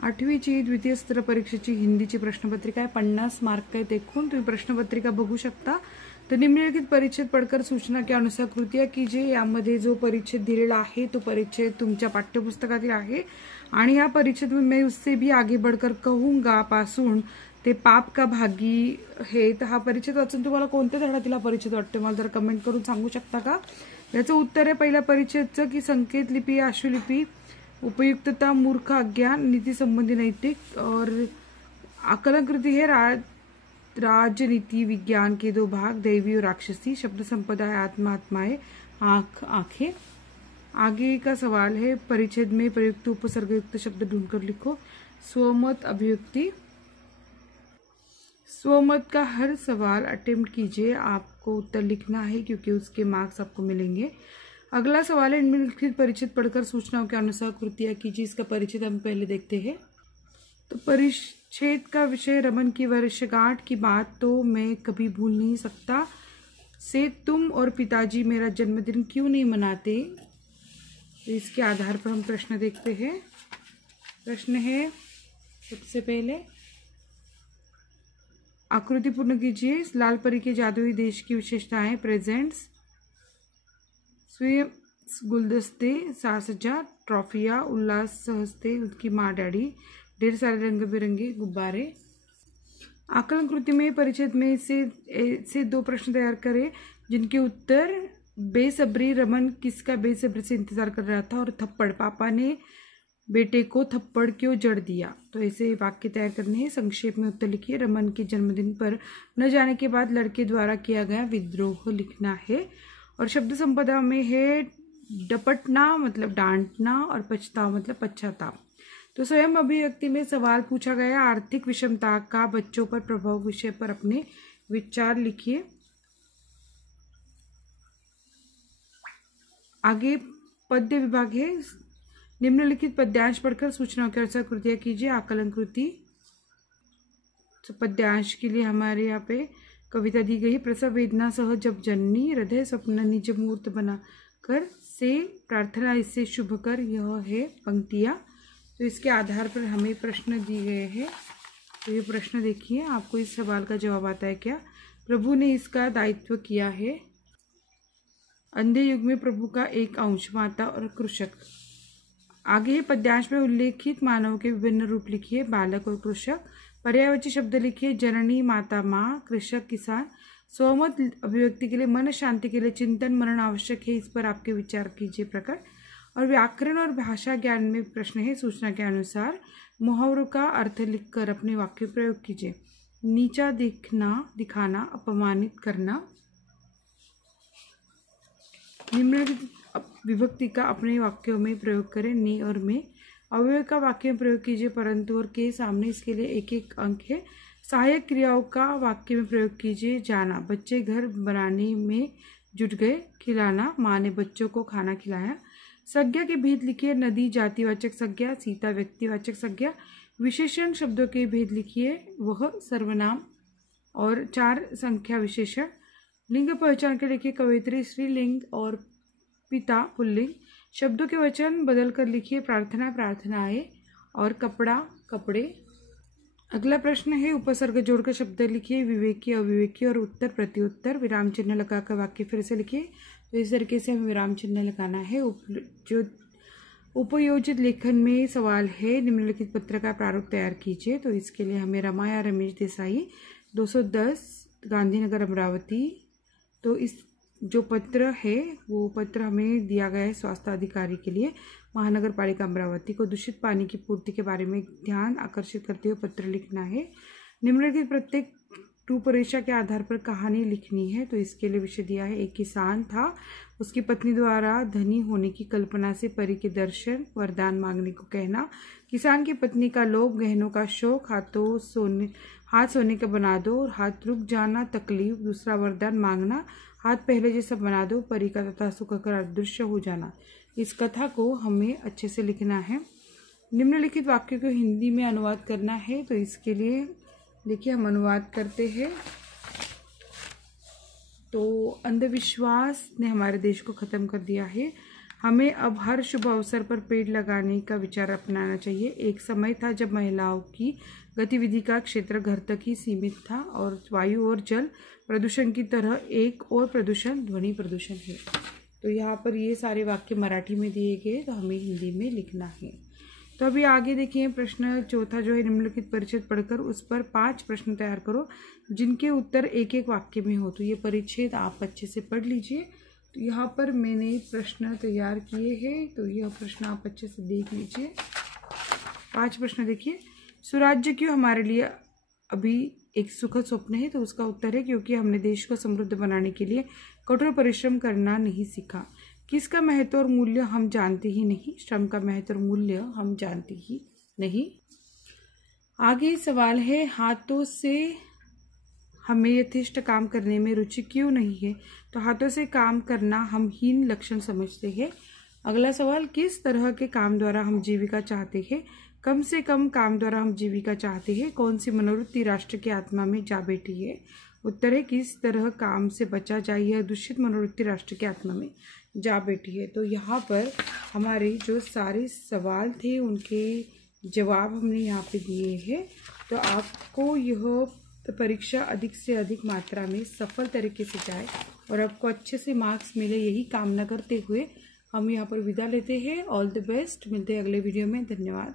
8वीची द्वितीय सत्र परीक्षेची हिंदीची प्रश्नपत्रिका आहे. 50 मार्क आहेत एकूण. तुम्ही प्रश्नपत्रिका बघू शकता. तर निम्नलिखित परिच्छेद पढ़कर सूचना के अनुसार कृतियां कीजिए. यामध्ये जो परिच्छेद दिलेला आहे तो परिच्छेद तुमच्या पाठ्यपुस्तकातील आहे आणि या परिच्छेद में मैं उससे भी आगे बढ़कर कहूंगा पासून ते पाप का भागी हे. तर हा परिच्छेद वाचून तुम्हाला कोणत्या धड्यातील हा परिच्छेद वाटतो मला जर कमेंट करून सांगू शकता का. याचं उत्तर आहे पहिल्या परिच्छेदचं की संकेत लिपी आशुलिपी उपयुक्तता मूर्ख अज्ञान नीति संबंधी नैतिक और आकलन कृति है राजनीति विज्ञान के 2 भाग दैवी और राक्षसी. शब्द संपदा है आत्मा आत्माएं आंख आंखें. आगे का सवाल है परिच्छेद में प्रयुक्त उपसर्गयुक्त शब्द ढूंढकर लिखो. स्वमत अभिव्यक्ति. स्वमत का हर सवाल अटेम्प्ट कीजिए. आपको उत्तर लिखना है क्योंकि उसके मार्क्स आपको मिलेंगे. अगला सवाल है निम्नलिखित परिच्छेद पढ़कर सूचनाओं के अनुसार कृतियां कीजिए. इसका परिच्छेद हम पहले देखते हैं. तो परिच्छेद का विषय रमन की वर्षगांठ की बात तो मैं कभी भूल नहीं सकता से तुम और पिताजी मेरा जन्मदिन क्यों नहीं मनाते. तो इसके आधार पर हम प्रश्न देखते हैं. प्रश्न है सबसे पहले आकृति पूर्ण कीजिए. लाल परी के जादुई देश की विशेषताएं. प्रेजेंट्स स्वयं गुलदस्ते सासजा ट्रॉफिया उल्लास सहजते उसकी माँ डैडी ढेर सारे रंग बिरंगे गुब्बारे. आकलन कृति में परिच्छेद में से 2 प्रश्न तैयार करें जिनके उत्तर बेसब्री. रमन किसका बेसब्री से इंतजार कर रहा था और थप्पड़ पापा ने बेटे को थप्पड़ क्यों जड़ दिया. तो ऐसे वाक्य तैयार करने हैं. संक्षेप में उत्तर लिखिए. रमन के जन्मदिन पर न जाने के बाद लड़के द्वारा किया गया विद्रोह लिखना है. और शब्द संपदा में है डपटना मतलब डांटना और पछतावा मतलब पश्चाताप. तो स्वयं अभिव्यक्ति में सवाल पूछा गया आर्थिक विषमता का बच्चों पर प्रभाव विषय पर अपने विचार लिखिए. आगे पद्य विभाग है. निम्नलिखित पद्यांश पढ़कर सूचनाओं के अनुसार कृतियां कीजिए. आकलन कृति. तो पद्यांश के लिए हमारे यहाँ पे कविता दी गई. प्रसव वेदना सह जब जननी हृदय स्वप्न निज मूर्त बना कर से प्रार्थना इससे शुभ कर. यह है पंक्तियां. तो इसके आधार पर हमें प्रश्न दिए गए हैं. तो ये प्रश्न देखिए आपको इस सवाल का जवाब आता है क्या. प्रभु ने इसका दायित्व किया है. अंधे युग में प्रभु का एक अंश माता और कृषक. आगे है पद्यांश में उल्लेखित मानव के विभिन्न रूप लिखिए. बालक और कृषक. पर्यायवाची शब्द लिखिए. जननी माता माँ कृषक किसान. स्वमत अभिव्यक्ति के लिए मन शांति के लिए चिंतन मनन आवश्यक है. इस पर आपके विचार कीजिए प्रकट. और व्याकरण और भाषा ज्ञान में प्रश्न है सूचना के अनुसार मुहावरों का अर्थ लिखकर अपने वाक्य प्रयोग कीजिए. नीचा दिखाना अपमानित करना. निम्नलिखित विभक्ति का अपने वाक्यों में प्रयोग करें. ने और में. अव्यय का वाक्य में प्रयोग कीजिए परंतु और के सामने. इसके लिए 1-1 अंक है. सहायक क्रियाओं का वाक्य में प्रयोग कीजिए. जाना बच्चे घर बनाने में जुट गए. खिलाना माँ ने बच्चों को खाना खिलाया. संज्ञा के भेद लिखिए. नदी जातिवाचक संज्ञा. सीता व्यक्तिवाचक संज्ञा. विशेषण शब्दों के भेद लिखिए. वह सर्वनाम और 4 संख्या विशेषण. लिंग पहचान के लिखिए. कवयित्री स्त्रीलिंग और पिता पुल्लिंग. शब्दों के वचन बदल कर लिखिए. प्रार्थना प्रार्थनाएं और कपड़ा कपड़े. अगला प्रश्न है उपसर्ग जोड़कर शब्द लिखिए. विवेकी अविवेकी और उत्तर प्रत्युत्तर. विराम चिन्ह लगाकर वाक्य फिर से लिखिए. तो इस तरीके से हमें विराम चिन्ह लगाना है. जो उपयोजित लेखन में सवाल है निम्नलिखित पत्र का प्रारूप तैयार कीजिए. तो इसके लिए हमें रमाया रमेश देसाई 210 गांधीनगर अमरावती. तो इस जो पत्र है वो पत्र हमें दिया गया है स्वास्थ्य अधिकारी के लिए महानगर पालिका अमरावती को. दूषित पानी की पूर्ति के बारे में ध्यान आकर्षित करते हुए पत्र लिखना है. निम्नलिखित प्रत्येक रूपरेखा के आधार पर कहानी लिखनी है. तो इसके लिए विषय दिया है. एक किसान था. उसकी पत्नी द्वारा धनी होने की कल्पना से परी के दर्शन वरदान मांगने को कहना. किसान की पत्नी का लोभ गहनों का शौक. हाथ सोने का बना दो और हाथ रुक जाना तकलीफ. दूसरा वरदान मांगना. हाथ पहले जैसा बना दो. परी का तथा सुख कर अदृश्य हो जाना. इस कथा को हमें अच्छे से लिखना है. निम्नलिखित वाक्य को हिंदी में अनुवाद करना है. तो इसके लिए देखिए हम अनुवाद करते हैं. तो अंधविश्वास ने हमारे देश को ख़त्म कर दिया है. हमें अब हर शुभ अवसर पर पेड़ लगाने का विचार अपनाना चाहिए। एक समय था जब महिलाओं की गतिविधि का क्षेत्र घर तक ही सीमित था और वायु और जल प्रदूषण की तरह एक और प्रदूषण ध्वनि प्रदूषण है। तो यहाँ पर ये सारे वाक्य मराठी में दिए गए, तो हमें हिंदी में लिखना है। तो अभी आगे देखिए प्रश्न चौथा जो है, निम्नलिखित परिच्छेद पढ़कर उस पर 5 प्रश्न तैयार करो जिनके उत्तर एक एक वाक्य में हो। तो ये परिच्छेद आप अच्छे से पढ़ लीजिए। तो यहाँ पर मैंने प्रश्न तैयार किए हैं, तो यह प्रश्न आप अच्छे से देख लीजिए। 5 प्रश्न देखिए। सुराज्य क्यों हमारे लिए अभी एक सुखद स्वप्न है? तो उसका उत्तर है क्योंकि हमने देश को समृद्ध बनाने के लिए कठोर परिश्रम करना नहीं सीखा। किसका महत्व और मूल्य हम जानते ही नहीं? श्रम का महत्व और मूल्य हम जानते ही नहीं। आगे सवाल है, हाथों से हमें यथेष्ट काम करने में रुचि क्यों नहीं है? तो हाथों से काम करना हम हीन लक्षण समझते हैं। अगला सवाल, किस तरह के काम द्वारा हम जीविका चाहते हैं? कम से कम काम द्वारा हम जीविका चाहते हैं। कौन सी मनोवृत्ति राष्ट्र की आत्मा में जा बैठी है? उत्तर है, किस तरह काम से बचा जाए, यह दूषित मनोवृत्ति राष्ट्र की आत्मा में जा बैठी है। तो यहाँ पर हमारे जो सारे सवाल थे उनके जवाब हमने यहाँ पे दिए हैं। तो आपको यह परीक्षा अधिक से अधिक मात्रा में सफल तरीके से जाए और आपको अच्छे से मार्क्स मिले, यही कामना करते हुए हम यहाँ पर विदा लेते हैं। All the best. मिलते हैं अगले वीडियो में। धन्यवाद।